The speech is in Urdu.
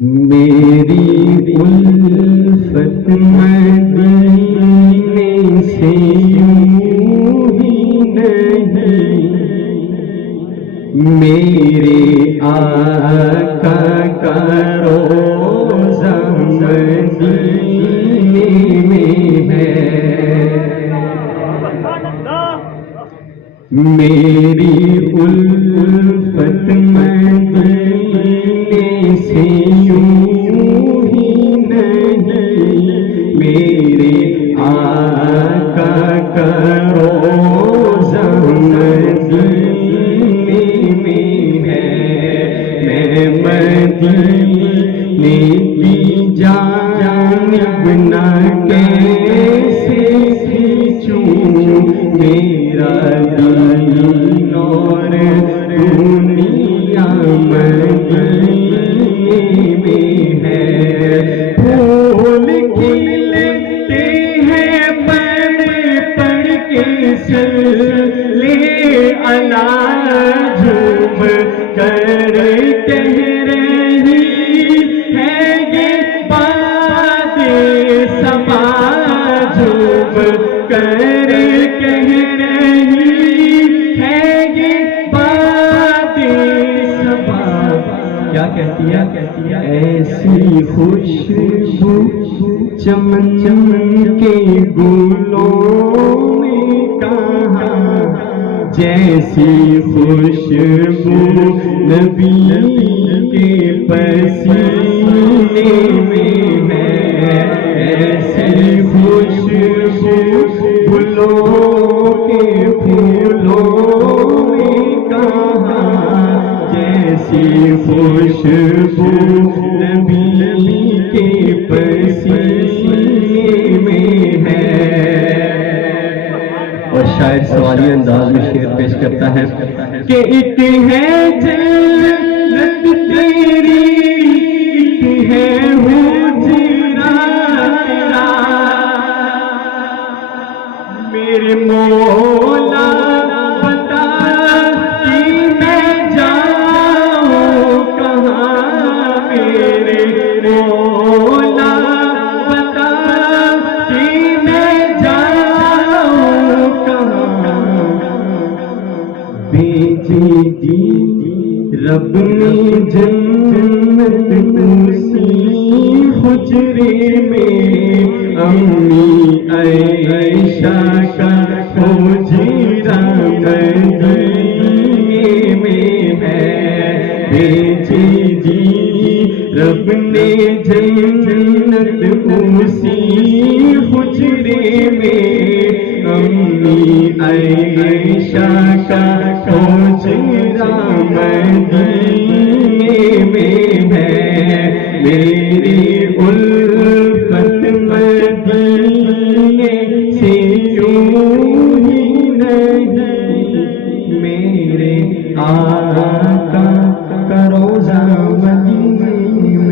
میری الفت مدینے سے یوں ہی نہیں، میرے آقا کا روضہ مدینے میں ہے، میری الفت مدینے سے یوں ہی نہیں، میرے آقا کا روضہ مدینے میں ہے، میں مدینے کی جانب نہ کیسے کھینچوں، میرا دین اور دنیا مدینے میں ہے، پھول کھلتے ہیں بن پڑ کے صلی علی جھوم کر کہہ رہی ہے یہ بات سبا، جھوم کر کہہ رہی ہے یہ بات سبا، کیا کہتی ہے؟ ایسی خوشبو چمن کے گلوں میں کہاں، جیسی خوشبو نبی کے پسینے میں ہے، ایسی خوشبو پھولوں کے پھولوں میں کہاں، جیسی خوشبو نبی کے پسینے میں ہے۔ اور شاعر سوالی انداز میں شعر پیش کرتا ہے کہ ایک ہے جنت تیری، ایک ہے حجرہ تیرا، میرے مولا بتا کہ میں جاؤں کہاں، میرے مولا بتا کہ میں جاؤں کہاں، بھیجی دی رب نے جنت اسی حجرے میں، امی عائشہ کا حجرہ مدینے میں ہے، بھیجی دی رب نے جنت اسی حجرے میں، امی عائشہ کا حجرہ مدینے میں ہے، میری الفت مدینے سے یوں ہی نہیں، میرے آقا کا روضہ مدینے